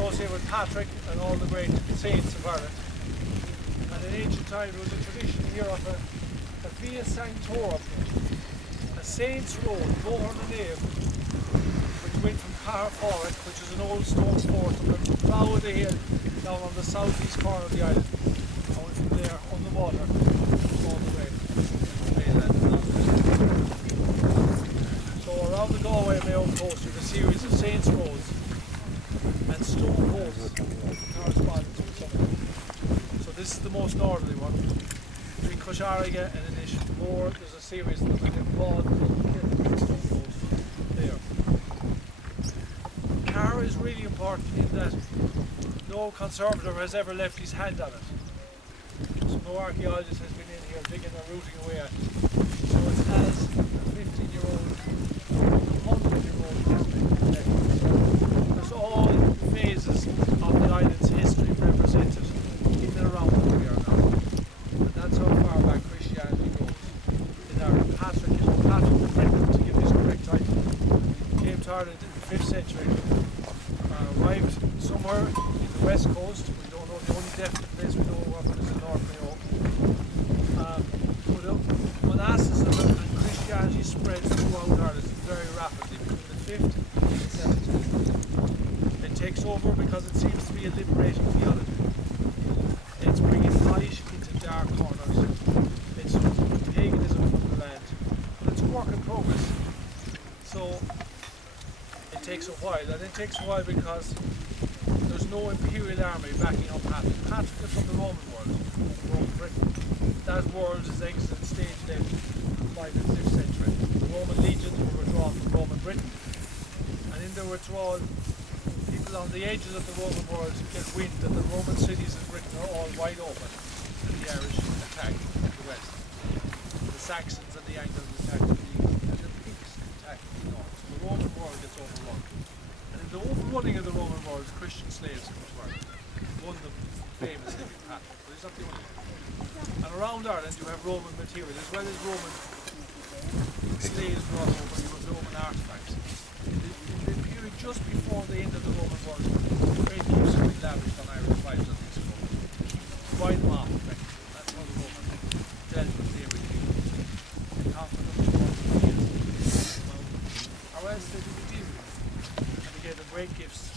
associated with Patrick and all the great saints of Ireland. And in ancient times there was a tradition here of a Via Sanctorum, a saint's road, more the name, which went from Cahir Island, which is an old stone fort on the brow of the hill down on the southeast corner of the island. And went from there on the water all the way to mainland. So around the Galway Mayo coast you have a series of saints' roads and stone posts corresponding to each other. So this is the most northerly one. Between Cahir and Inishmore, there's a series of them, and then broad stone posts there. Cahir is really important in that no conservator has ever left his hand on it. So no archaeologist has been in here digging or rooting away at it. So it has a 15-year-old, 100-year-old history. There's all phases of the island's history represented in and around where we are now. And that's how far back Christianity goes. In Ireland, Patrick the Great, to give his correct title, came to Ireland in the 5th century, arrived somewhere in the west coast. We don't know, the only definite place we know of is in North Mayo. Put up monasticism and Christianity spread throughout Ireland very rapidly between the 5th and the 7th. It takes over because it seems to be a liberating theology. It's bringing light into dark corners. It's paganism from the land. But it's a work in progress. So it takes a while, and it takes a while because there's no imperial army backing up Patrick. Patrick is from the Roman world, Roman Britain. That world is exited stage left by the 5th century. The Roman legions were withdrawn from Roman Britain, and in their withdrawal, people on the edges of the Roman world get wind that the Roman cities in Britain are all wide open, and the Irish attack the west. The Saxons and the Angles attack the east, and the Picts attack the north. So the Roman world gets overrun. And in the overrunning of the Roman world, Christian slaves come to Ireland. One of them famously being Patrick, but he's not the only one. And around Ireland you have Roman material, as well as Roman slaves brought over, you have Roman artefacts. In the period just before the end of the Roman world, great gifts were lavished on Irish tribes on these coasts. Buy them off, effectively. That's how the Romans dealt with the everything. They conquered them, or else they didn't deal with them. And they gave them great gifts.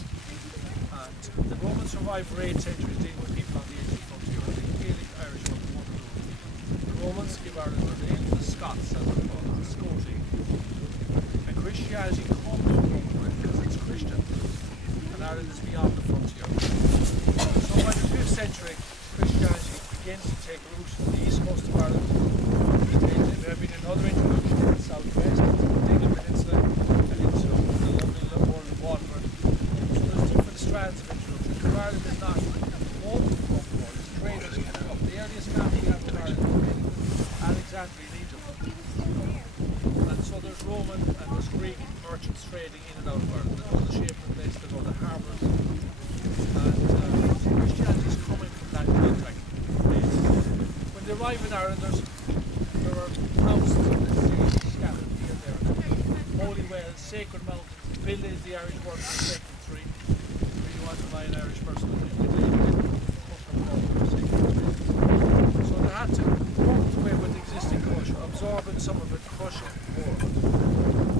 And the Romans survived for 8 centuries dealing with people on the edge of the frontier. I think Gaelic Irish were one of those. The Romans give Ireland their name, the Scots, as they're called, the Scoti. And Christianity comes from Rome because it's Christian. And Ireland is beyond the frontier. So by the 5th century, Christianity begins to take root on the east coast of Ireland. There have been another introduction in the southwest, the peninsula, and into the lovely world of Waterford. So there's different strands of introduction. Ireland is not home to the Roman world, it's traders coming up. The earliest map we have of Ireland is Alexandria in Egypt. And so there's Roman and there's Greek merchants trading in and out of Ireland. They go to the shape of the place, they go to harbours. And Christianity is coming from that contact. When they arrive in Ireland, there are thousands of them scattered here and there. Holy wells, sacred mountains, Bill is the Irish word for the sacred tree. If you want to buy an Irish person, so they had to work away with existing culture, absorbing some of it, crushing more.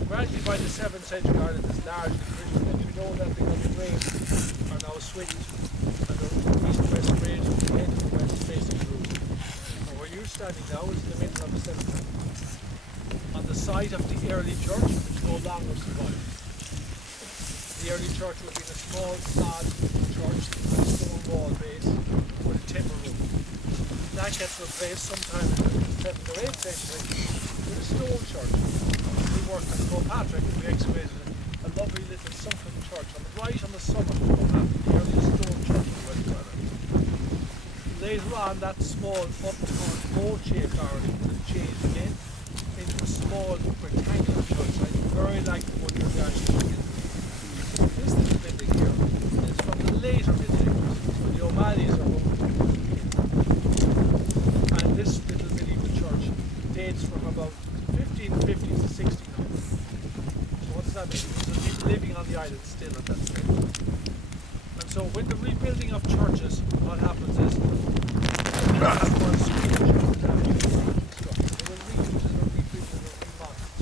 Gradually by the 7th century, Ireland is largely Christian, and we know that because the graves are now switched, and the east-west graves from the end of the west facing Jerusalem. And where you're standing now is in the middle of the 7th century, on the site of the early church, which no longer survives. The early church would be a small sod church with a stone wall base with a timber roof. That gets replaced sometime in the 7th or 8th century with a stone church. We worked at Croagh Patrick and we excavated a lovely little sunken church right on the summit of Croagh Patrick, the earliest stone church in West Ireland. Later on, that small upturned boat-shaped origin was changed again into a small rectangular church, very like the one you're actually in. This little building here is from the later Middle Ages, when the O'Malley's are owned. And this little medieval church dates from about 1550 to 1600. So what does that mean? There's people living on the island still at that time. And So when the rebuilding of churches, what happens is so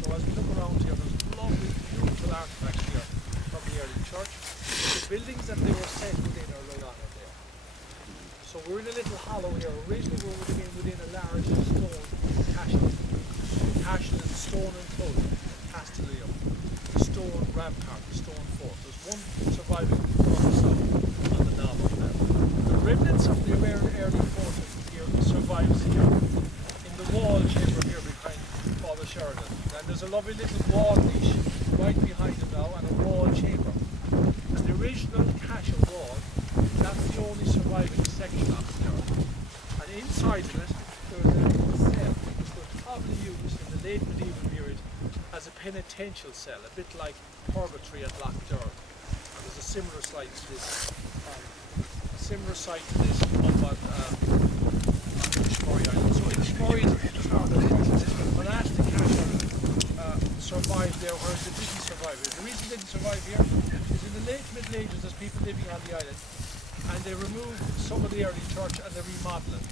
as we look around here, there's lovely, beautiful artifacts here from the early church. The buildings that they were set within are laid on there. So we're in a little hollow here. Originally we would have been within a large stone castle. Castle is stone enclosed, castellum, the stone rampart, the stone fort. There's one surviving from the south on the knob up there. The remnants of the early fort here survives here in the wall chamber here behind Father Sheridan. And there's a lovely little wall niche right behind it now and a wall chamber. And the original castle wall, that's the only surviving section of it there. And inside of it, there's a cell which was probably used in the late medieval period as a penitential cell, a bit like purgatory at Loch Derg. And there's a similar site to this. Up on Caher Island. So in Caher Island, monastic castle survived there, whereas it didn't survive here. The reason it didn't survive here is in the late Middle Ages there's people living on the island and they removed some of the early church and they remodeled it.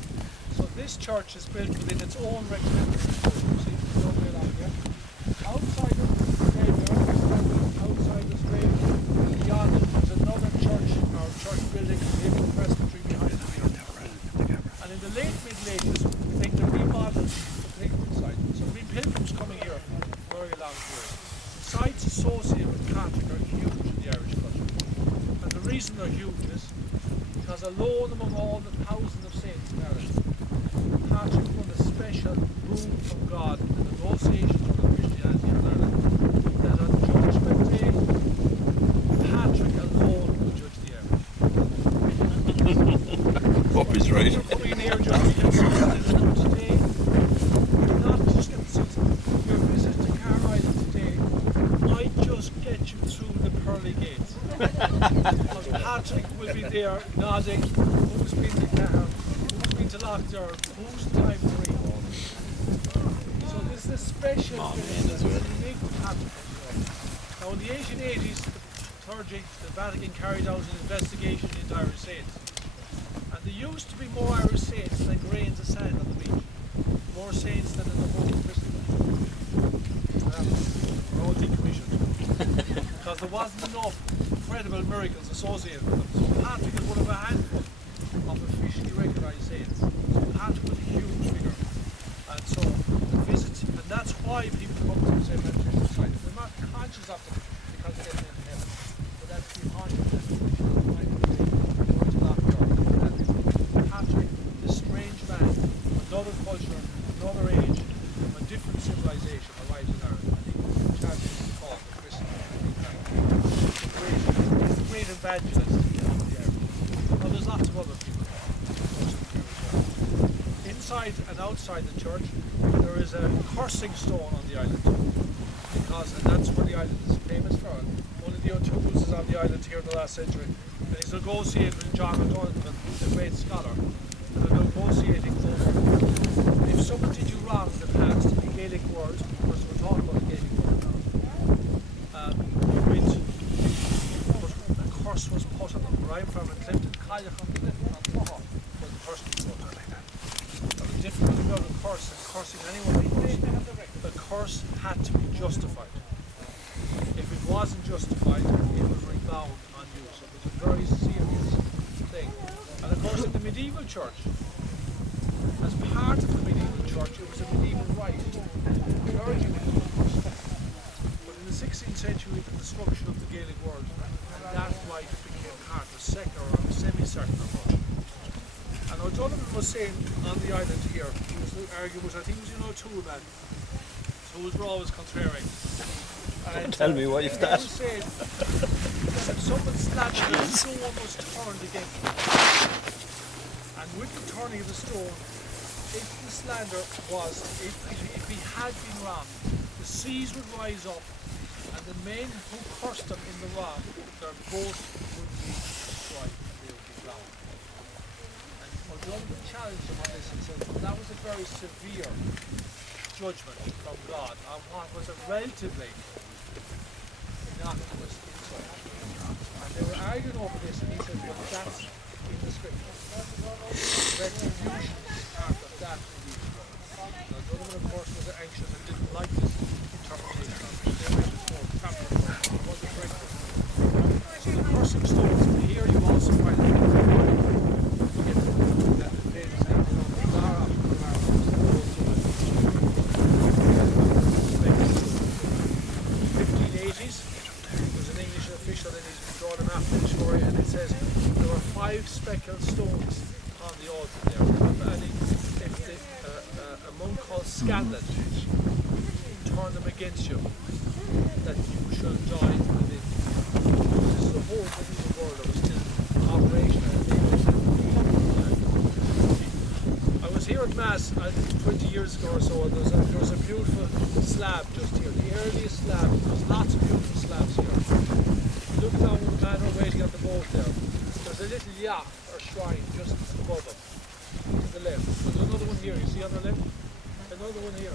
So this church is built within its own regimental structure. You see, it's all the way along here. Outside of the graveyard, outside the grave, beyond it, there's another church or church building, maybe the presbytery behind it here. And in the late Middle Ages, I think they remodeled the pilgrim site. So there'll be pilgrims coming here for very long years. Sites associated with Catholic are huge in the Irish culture. And the reason they're huge is because alone among all the thousands of saints in Ireland, Patrick won a special boon from God in the negotiations of Christianity in Ireland that on Judgment Day, Patrick alone will judge the earth. Hope he's right. You're coming in here, John, today, you're not just your visit to Caher Island today might just get you through the pearly gates. Because Patrick will be there nodding, who's been to Caher, who's been to Loch Derg, who's time free. So this is a special thing, it's unique with Patrick. Now in the 1880s, the clergy, the Vatican carried out an investigation into Irish saints. And there used to be more Irish saints than grains of sand on the beach. More saints than in the whole of Christendom. We're all decommissioned. Because there wasn't enough incredible miracles associated with them. So Patrick is one of a handful of officially recognised saints. So Patrick was a huge figure. And so the visit, and that's why people come to the St. Patrick's site. They're not conscious of them because they're getting into heaven. But that's behind them. Patrick, this strange man, another culture, another age, from a different civilization arrives in Ireland. I think Charles is called the Christian. He's the great evangelist of the area. Well, there's lots of other people. Inside and outside the church, there is a cursing stone on the island. And that's where the island is famous for. One of the O'Toole's is on the island here in the last century. And he's negotiating with John O'Donovan, the great scholar. And they're negotiating over if someone did you wrong in the past, in Gaelic words, because we're talking about the Gaelic word now, a curse was put on them. Where I'm from in Clinton, Caher Island, was the first people put like that. Now the difficulty about a curse and cursing anyone, the curse had to be justified. If it wasn't justified, it would rebound on you. So it was a very serious thing. And of course in the medieval church, as part of the medieval church, it was a medieval rite. Clergy would do it. But in the 16th century, with the destruction of the Gaelic world, that rite became part of secular or semi-secular culture. And O'Donovan was saying on the island here, he was arguing with, I think it was O'Toole man, who was always contrary. Don't tell me what you've done. He said that if someone slandered a stone was turned against him. And with the turning of the stone, if the slander was, if he had been wronged, the seas would rise up and the men who cursed him in the wrong, their boat would be destroyed and they would be drowned. And O'Donovan challenged him on this and said that was a very severe judgment from God on what was a relatively innocuous insult. And they were arguing over this, and he said, well, that's in the scripture. Retribution is part of that religion. Now, the other one, of course, was anxious and didn't like this interpretation of it. They went for capital. It wasn't very good. So the cursing stones, here you also find that the famous Zara 1580s, there's an English official and he's drawn a map in the story, and it says there were 5 speckled stones on the altar there. And if a monk called Scanlan turn them against you, that you shall die within. This is the whole medieval world that was still operational. I was here at Mass 20 years ago or so, and there was a beautiful slab just here, the earliest slab. There's lots of beautiful slabs here. Look down with the man who are waiting on the boat there. There's a little yacht or shrine just above him, to the left. There's another one here, you see on the left? Another one here.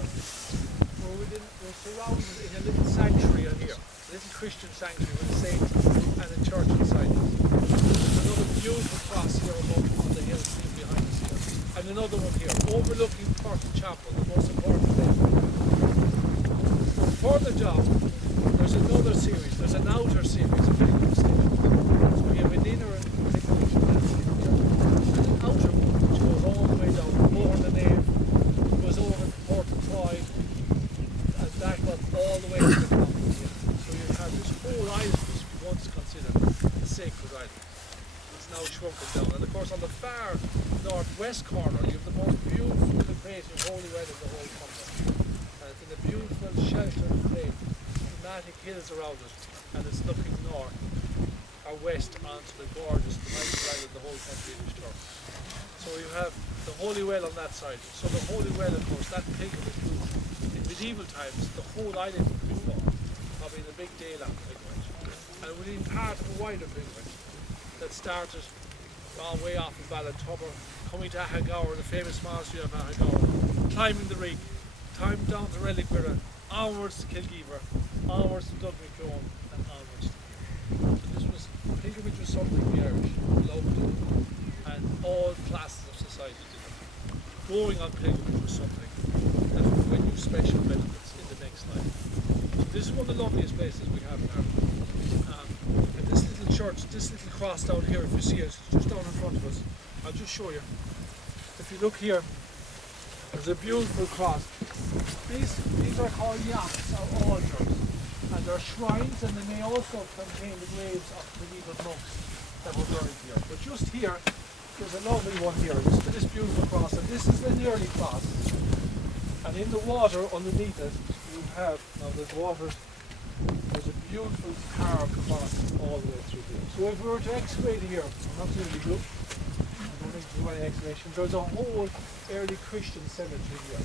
We're surrounded in a little sanctuary on here, a little Christian sanctuary with a saint and a church inside it. There's another beautiful cross here above on the hill seen behind us here. And another one here, overlooking Porton Chapel, the most important place. Further down, there's another series, there's an outer series of pilgrims here. So we have an inner and an outer one which goes all the way down, over the nave, goes over to Porton Troy, and that got all the way to the top here. So you have this whole island which we once considered a sacred island. It's now shrunken down. And of course on the far northwest corner you have the most beautiful creative holy well in the whole country. And it's in a beautiful sheltered plain, dramatic hills around it, and it's looking north or west onto the gorgeous, the nicest island the whole country is Turkey. So you have the holy well on that side. So the holy well, of course, that pilgrimage route in medieval times, the whole island would be full, probably the big day-long pilgrimage. And it would be part of a wider pilgrimage that started way off in Ballantubber, coming to Ahagaur, the famous monastery of Ahagaur, climbing the Rig, climbing down to Reliquira, onwards to Kilgeever, onwards to Doughnacone, and onwards to here. So this was, pilgrimage was something the Irish loved, and all classes of society did it. Going on pilgrimage was something that would bring you special benefits in the next life. So this is one of the loveliest places we have in Ireland. And this little church, this little cross down here, if you see it, just down in front of us, I'll just show you. If you look here, there's a beautiful cross. These are called yachts or altars, and they're shrines, and they may also contain the graves of medieval monks that were buried here. But just here, there's a lovely one here, this beautiful cross, and this is the nearly cross. And in the water underneath it, you have, now there's water, there's a beautiful carved cross all the way through here. So if we were to excavate here, I'm not doing the group, I don't think there's any excavation, there's a whole early Christian cemetery here.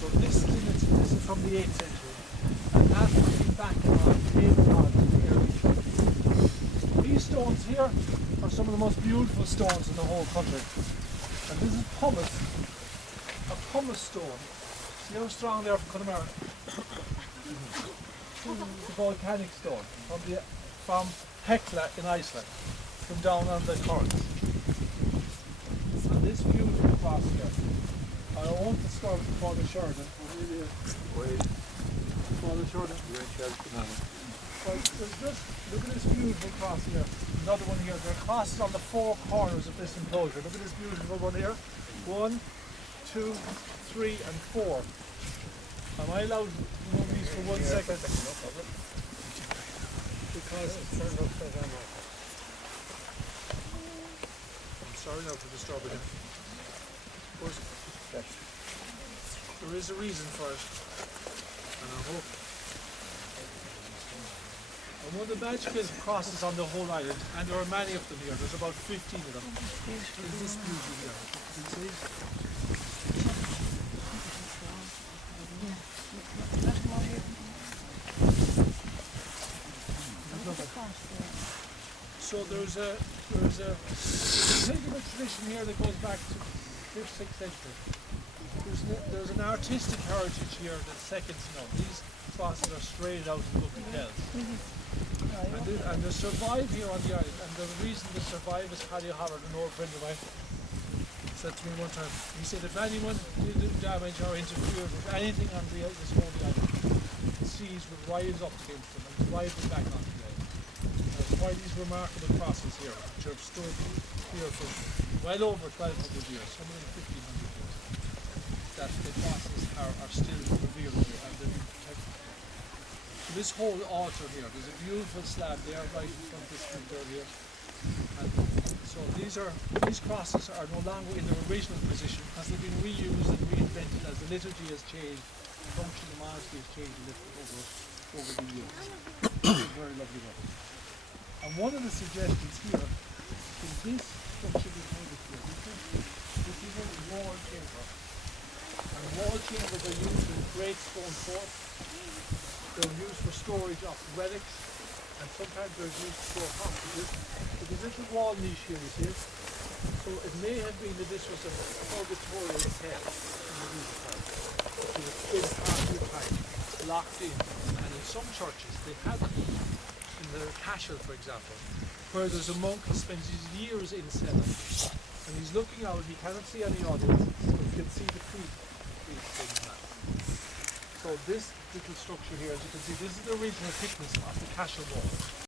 So this is from the 8th century, and that would be back on the early church. These stones here are some of the most beautiful stones in the whole country. And this is pumice, a pumice stone. See how strong they are from Connemara? It's a volcanic stone from Hekla in Iceland, from down on the currents. And this beautiful cross here, I won't disturb Father Sheridan, Father Sheridan. Well, there's just, look at this beautiful cross here. Another one here. There are crosses on the 4 corners of this enclosure. Look at this beautiful one here. 1, 2, 3, and 4. Am I allowed to move these for 1 second? No problem. Because it's turned upside down. I'm sorry now for disturbing you. But there is a reason for it. And I hope. And one of the magical crosses on the whole island, and there are many of them here, there's about 15 of them, is this beauty here. You see? So there's a pilgrimage tradition here that goes back to 5th, 6th century. there's an artistic heritage here that's second to none. These crosses are straight out of Dublin Kells. And they survive here on the island. And the reason they survive is Paddy Howard, an old friend of mine, said to me one time, he said, if anyone did damage or interfered with anything on this holy island, the seas would rise up against them and drive them back onto the island. That's why these remarkable crosses here, which have stood here for well over 1,200 years, some of them 1,500 years, that the crosses are still revered here and they've been protected. So this whole altar here, there's a beautiful slab there right in front of this window here. And so these crosses are no longer in their original position because they've been reused and reinvented as the liturgy has changed, the function of the monastery has changed a little over the years. Very lovely work. And one of the suggestions here is this structure behind us here. This is a wall chamber. And wall chambers are used in great stone forts. They're used for storage of relics, and sometimes they're used to store hostages. But there's a little wall niche here, you see. So it may have been that this was a purgatorial cell in the medieval time. It was in after time, locked in. And in some churches they had them. In the Cashel, for example, where there's a monk who spends his years in cellar. And he's looking out, he cannot see any audience, but he can see the creek being that. So this little structure here, as you can see, this is the original thickness of the Cashel wall.